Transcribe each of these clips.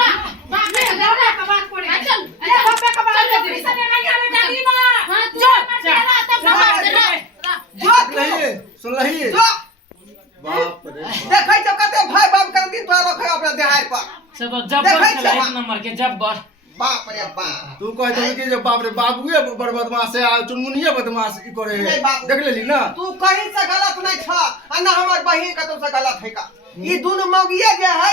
बाप रे लौड़ा का बात पड़े चल अरे बाप का बात दे सने नहीं आने डाली मां हां जो तेरा तब बात नहीं सुन रही बाप रे देखै जब कहते भाई बाप कर दिन तो रखे अपना देहार पर सब जब्बर चला एक नंबर के जब्बर बाप रे बाप तू कह दे कि जो बाप रे बाबूए बड़ बदमाश है चुनमुनिए बदमाश की करे देख लेली ना तू कहीं से गलत नहीं छ आ ना हमर बहिन का तो से गलत है का ई दोनों मौगिए जे है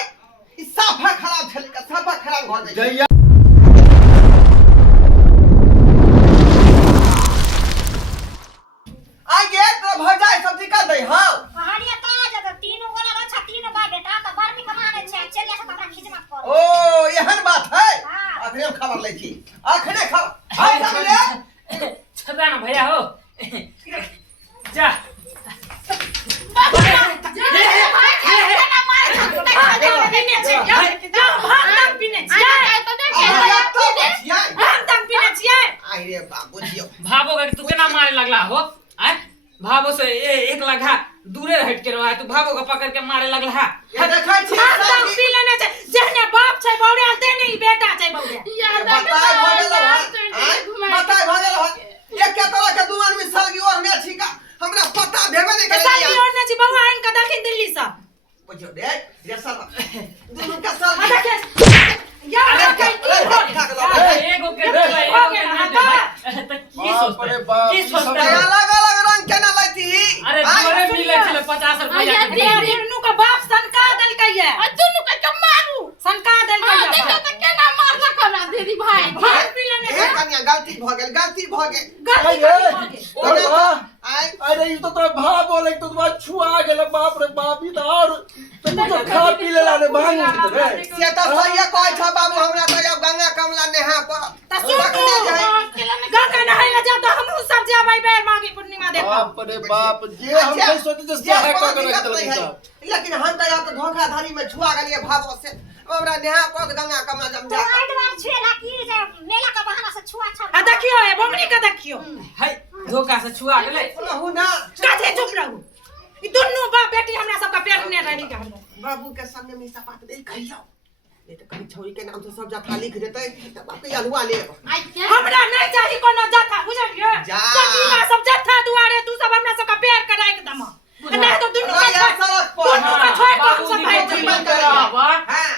ई साफा खराब छल का साफा खराब हो गई आगे तो भजाई सब निकाल दे हां पहाड़िया ताज है तीनों गोला अच्छा तीनों बा बेटा तो बरनी कमाने छे चल जा हमरा खींच मत कर ओ यहन बात है अखने खबर ले छी अखने खबर हाय सामने छदा ना भैया हो जा भावो का तू केना मारे लगला हो आय भावो से एक लगा दूरे हट के रहा तू भावो का पकड़ के मारे लगला है देखै छी एकदम पी लेने छै जहने बाप छै बौड़े दे नहीं बेटा छै बौड़े बताय भगल एक के तरह के दू आदमी सलगी और में छिका हमरा पता भेबे नहीं करे सलगी और ने छी बउआ आइन के दखिन दिल्ली से बुझो दे रे सर दुनु के सलगी देखे यार एगो के दे की सोचता अलग अलग रंग के ना लैती अरे तोरे मिले छले 50 रुपया ये दुनु का बाप सनका देल कहिए दुनु का के मारू सनका देल कहिए देखो त केना मार रखला दीदी भाई भाई पी लेने ए कन्या गलती भ गेल अरे ई तो भा बोले तो तुम्हारा छुआ गेल बाप रे बाप ई तो और तो खा पी लेला रे भांग रे से तो सही कहै छ बाबू हमरा तो अब गंगा कमला नेहा पर त सुन गंगा नहाय ले जा तो हम सब जाबै बेर मांगी पूर्णिमा देखो बाप रे बाप जे हम नहीं सोचे जे सहाय कर लेकिन हम तो या तो धोखाधड़ी में छुआ गेलिए भाव से हमरा नेहा पर गंगा कमला जम जा एडवांस छेला की जे मेला का बहाना से छुआ छा आ देखियो ए बमनी के देखियो है धोखा से छुआ गेले सुनहु ना काथे चुप रहू ई दुनु बाप बेटी हमरा सब का पेट ने रेडी कर बाबू के सामने में सब बात नहीं कहियो ये तो कहीं छोरी के नाम से सब जाथा लिख देते त बाप के अलुआ ले हमरा नहीं चाहिए कोनो जाथा बुझलिए सकीना सब जाथा दुआरे तू सब हमरा सब का पेट के राख दम नहीं तो दुनु का छोड़ के हम सब भाई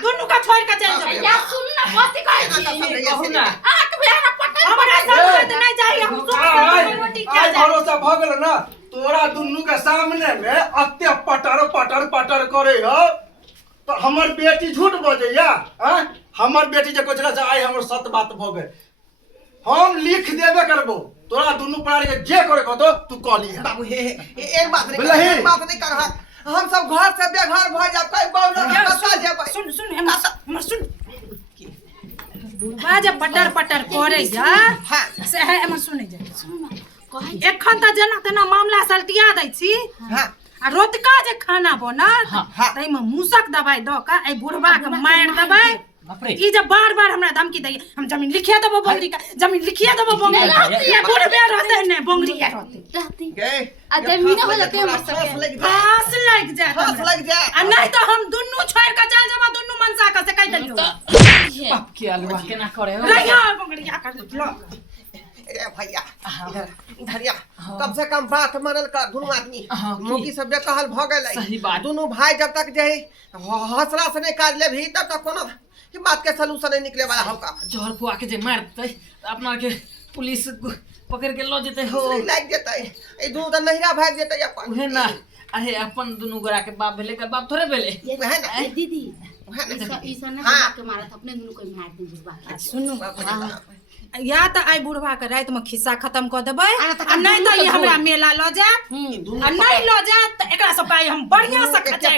दुनु का छोड़ के चल जाओ या सुन ना बात कहै छी कहू ना आ तू यार पटल हमरा सब नहीं चाहिए हम सब रोटी के जा भरोसा भ गेल ना तोरा दुनु के सामने में अत्ते पटर करे हो तो हमर बेटी झूठ बजैया हैं हमर बेटी जे कोचरा से आई हमर सत बात भ गए हम लिख देबे करबो तोरा दुनु प्राणी के जे करे कहतो तू कह ली बाबू हे एक बात नहीं कर हम सब घर से बेघर भ जाब कई बाउलो के बता जेबै सुन हमर सुन बुढ़वा जब पटर करे जा से है हमर सुनै जा एखन त जना तना मामला सल्टिया दै छी हां आ रोतका जे खाना बनत तै में मूसक दवाई द के ए बुढ़वा के मार देबै ई जब बार हमरा धमकी दै हम जमीन लिखिया देबो बंगरी का जमीन लिखिया देबो बंगरी ये बुढ़वे रहते ने बंगरी रहते के आ जमीन हो जाते हमर सब फास लग जा आ नहीं तो हम दुनु छोड़ के चल जेबा दुनु मनसा का से कह देलियो बाप के अलुआ केना करे हो रहिया बंगरिया कर लो ए भैया इधर या कम से कम बात मानल का दोनों आदमी मोगी सब जे कहल भ गेलै दोनों भाई जब तक जे हौसला से नहीं काज ले भी तब तक कोनो की बात के सलूशन नहीं निकले वाला हमका जोर पुआ के जे मार देतै अपना के पुलिस पकड़ के लो जेतै हो लाग जेतै ए दू त नहिरा भाग जेतै अपन उहे ना अरे अपन दुनु गोरा के बाप भेले का बाप थोड़े भेले है ना दीदी ईसा ने के मारत अपने दुनु को मार दे बुढ़वा सुनु या त आई बुढ़वा के रात में खिस्सा खत्म क देबै आ नहीं त ई हमरा मेला ल जात आ नहीं ल जात त एकरा सब पाई हम बढ़िया से खचाई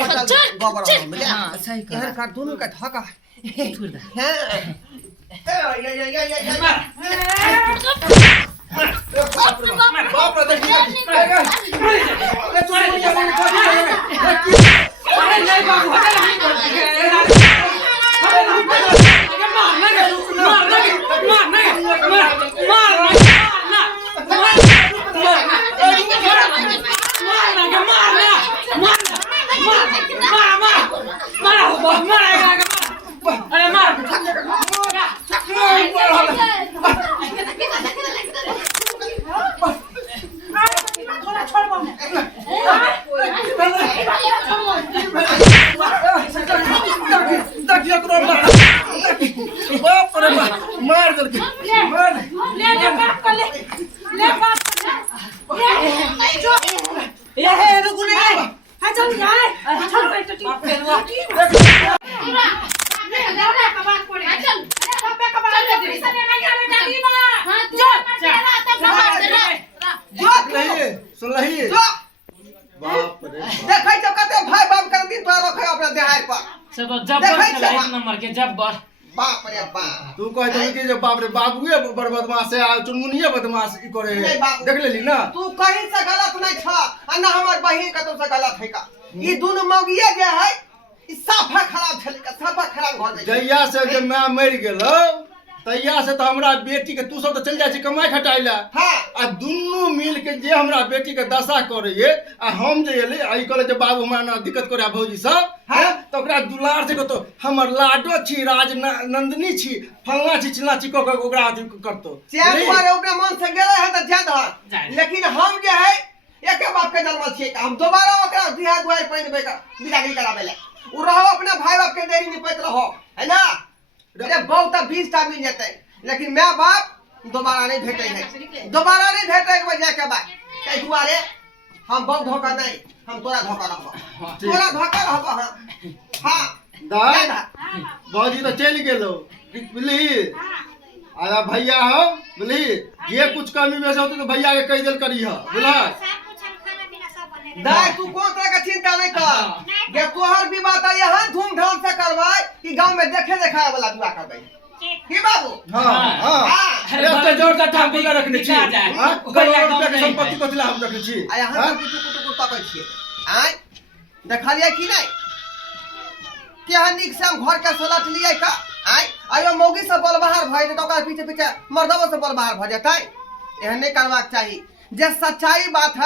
हां सही कर का दोनों का धक्का छोड़ दे हां बाप रे देखी अरे तू नहीं बाबू अरे मार एकरो बाप रे बाप मार देलकै मार ले बाप को ले बाप को ले ये है रुको ले है चल जाए चल बेटा ठीक ले का बात पड़े चल बाप का बात दे सने नहीं आवे दादी मां हां जो तेरा तब बात नहीं सुन रही बाप रे देखै त कते भाई बाप कर दिन तो रखे अपना देहार पर सब जब्बर चला एक नंबर के जब्बर बाप रे बाप तू कहत कि जे बाप रे बाबूए बड़ बदमाश है आ चुनमुनिए बदमाश ई करे है देख लेली ना तू कहीं से गलत नहीं था आ ना हमर बहिन कतो से गलत है का ई दोनों मौगिए जे है ई साफा खराब छले का साफा खराब घर में जइया से जे मैं मर गेलो तैया से तो हमरा बेटी के तू सब तो चल जाय छी कमाई खटाइला हां आ दुन्नु मिल के जे हमरा बेटी के दशा करे आ हम जे एले आई कहले जे बाबू हमरा ना दिक्कत करे भौजी सब हैं तो ओकरा दुलार से तो हमर लाडो छी राज नंदनी छी फलना छी चिल्ला छी को ओकरा करतो चैन पर ओकरा मन से गेले है त जाद लेकिन हम जे है एके बाप के जन्म छी हम दोबारा ओकरा दिहा दुआर पहिनबे का विदाई कराबे ले उ रहो अपने भाई बाप के देरी निपट रहो है ना अरे बहुत 20 टा मिल जते लेकिन मैं बाप दोबारा नहीं भेटे है दोबारा नहीं भेटे के वजह के बाद कई दुआरे हम बहुत धोखा नहीं हम तोरा धोखा रहबो तोरा धोखा रहबो हां दाई भौजी तो चल गेलो बुझली आला भैया हो बुझली जे कुछ कमी बेस होते तो भैया के कह देल करी हो बुझला सब कुछ हम खाना पीना सब बने दाई तू कौन तरह का चिंता नहीं कर ये तोहर विवाह त यहां धूमधाम से करवाई कि गांव में देखे देखाए वाला दुआ करबै की बाबू हां हां अरे तो जोरदार ठाम बोला रखने छी हां करोड़ रुपया के संपत्ति कोथला हम रखने छी आ यहां तक कुटु ताकै छी आय देखलिए कि नहीं केहन निक से हम घर के सलट लियै का आय आयो मौगी से बोल बाहर भय तो ओकर पीछे पीछे मर्दवा से बोल बाहर भ जतै एहन नहीं करबाक चाही जे सच्चाई बात है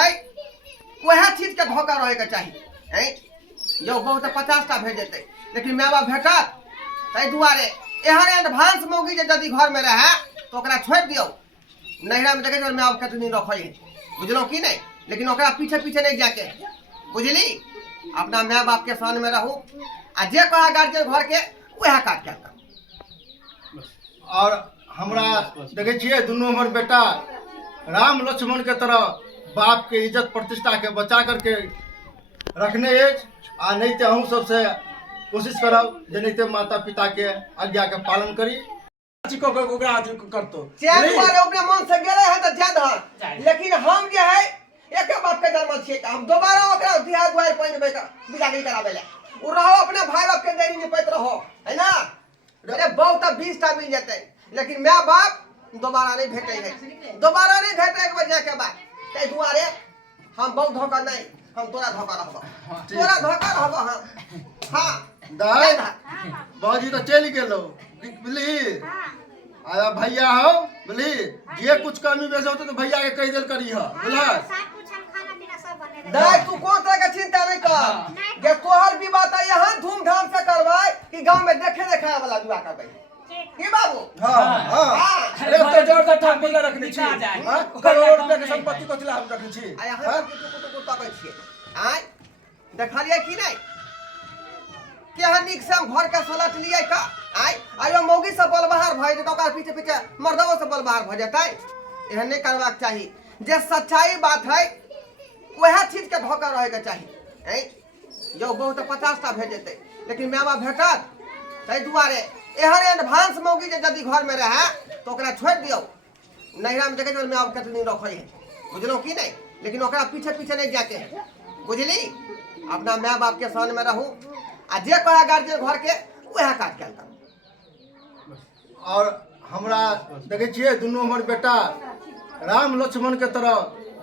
वह चीज के धोखा रहे के चाही हैं यो बहुत 50 टा भेज देते लेकिन मैं बाप भेटत तै दुआरे एहन एडवांस मौगी जे यदि घर में रहे तो ओकरा छोड़ दियो नहिरा में देखे मैं बाप कतनी रखै बुझलो कि नहीं लेकिन ओकरा पीछे पीछे नहीं जाके बुझली अपना माँ बाप के सामने में रहू आ जे कहा गार्जियन घर के वह काट के और हमरा देखे छिए दुनू हमर बेटा राम लक्ष्मण के तरह बाप के इज्जत प्रतिष्ठा के बचा करके रखने आ नहीं तो हम सबसे कोशिश करब जे नहीं तो माता पिता के आज्ञा के पालन करी चिको ओकरा करतो चैन पर ओकरा मन से गेले है त जाद लेकिन हम जे है एके बाप के जन्म छी हम दोबारा ओकरा दिहा दुआर पहिनबे का विदाई कराबे ले उ रहो अपने भाई बाप के देरी निपट रहो है ना अरे बहुत 20 टा मिल जते लेकिन मैं बाप दोबारा नहीं भेटे है दोबारा नहीं भेटे के वजह के बाद तै दुआरे हम बहुत धोखा नहीं हम तोरा धोखा रहबो तोरा धोखा रहबो हां दाई बाजी तो चल गेलो बुझली आया भैया हो बुझली जे कुछ कमी बेस होते तो भैया के कह देल करी हो बुझला सब कुछ हम खाना पीना सब बने दाई तू कौन तरह का चिंता नहीं कर ये तोहर विवाह त यहां धूमधाम से करवाई कि गांव में देखे देखाए वाला दुआ करबै की बाबू हां हां अरे तो जोरदार ठाम बोला रखने छी हां करोड़ रुपया के संपत्ति कोथला हम रखने छी आ यहां कुटु ताकै छी आय देखलिए कि नहीं केहन निक से हम घर के सलट लियै का आय आयो मौगी से बोल बाहर भय तो ओकर पीछे पीछे मर्दवा से बोल बाहर भ जतै एहन नहीं करबाक चाही जे सच्चाई बात है वह चीज के धोखा रहे के चाही हैं यो बहुत 50 टा भेज देते लेकिन मैं बाप भेटत तै दुआरे एहन एडवांस मौगी जे यदि घर में रहे तो ओकरा छोड़ दियो नहिरा में देखे मैं बाप कतनी रखै है बुझलो कि नहीं लेकिन ओकरा पीछे पीछे नहीं जाके बुझली अपना माँ बाप के सामने में रहू आ जे कहा गार्जियन घर के वह काट के और हमरा देखे छिए दुनू हमर बेटा राम लक्ष्मण के तरह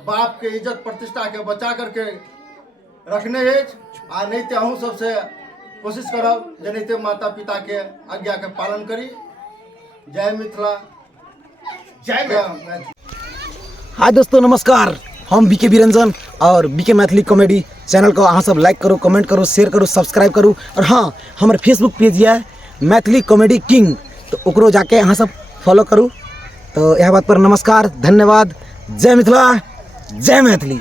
बाप के इज्जत प्रतिष्ठा के बचा करके रखने आ नहीं तो अहूँ सबसे कोशिश करब जे नहीं तो माता पिता के आज्ञा के पालन करी जय मिथिला जय मैथिली। हाय दोस्तों नमस्कार हम बीके बिरंजन और बीके मैथिली कॉमेडी चैनल को अहाँ सब लाइक करो कमेंट करो शेयर करो सब्सक्राइब करो और हाँ हमारे फेसबुक पेज है मैथिली कॉमेडी किंग तो ओकरो जाके अहाँ सब फॉलो करूँ तो यह बात पर नमस्कार धन्यवाद जय मिथिला जय मैथिली।